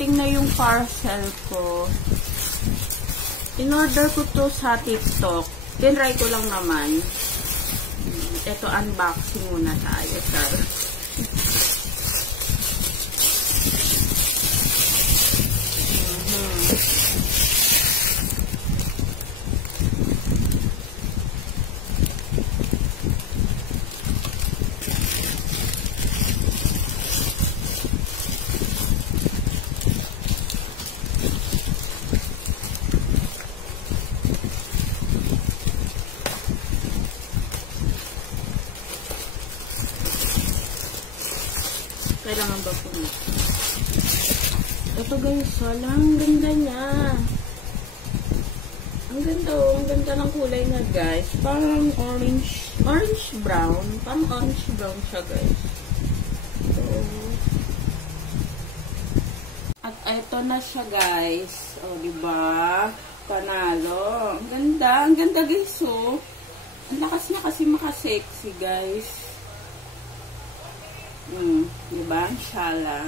dumating na yung parcel ko. In-order ko to sa TikTok. Tinry ko lang naman. Ito, unboxing muna tayo, sir. Kailangan ba po nito? Ito guys, walang ganda niya. Ang ganda oh, ang ganda ng kulay niya guys. Parang orange brown. Parang orange brown siya guys. So, at ito na siya guys. O, diba? Panalo. Ang ganda guys oh. Ang lakas niya kasi makasexy guys. Diba? Inshallah.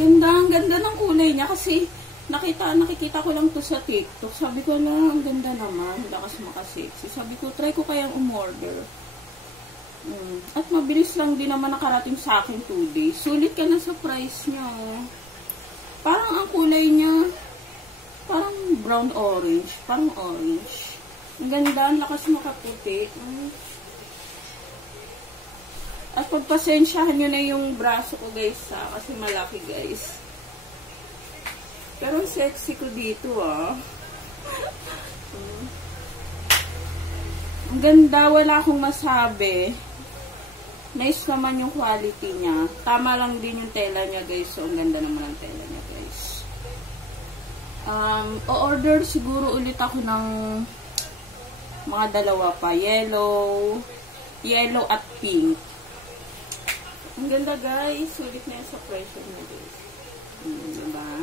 Diba? Ang ganda ng kulay niya kasi nakikita ko lang to sa TikTok. Sabi ko lang, ang ganda naman. Lakas makasexy. Sabi ko, try ko kayang umorder. At mabilis lang din naman nakarating sa akin 2 days. Sulit ka na sa price niya. Oh. Parang ang kulay niya, parang brown orange. Parang orange. Ang ganda, ang lakas makaputi. At pagpasensyahan nyo na yung braso ko guys kasi malaki guys. Pero sexy ko dito Ang ganda, wala akong masabi. Nice naman yung quality niya. Tama lang din yung tela niya guys. So ang ganda naman ang tela niya guys. O-order siguro ulit ako ng mga dalawa pa. Yellow at pink. Ang ganda guys, sulit na yan sa presyo niya guys. Diba?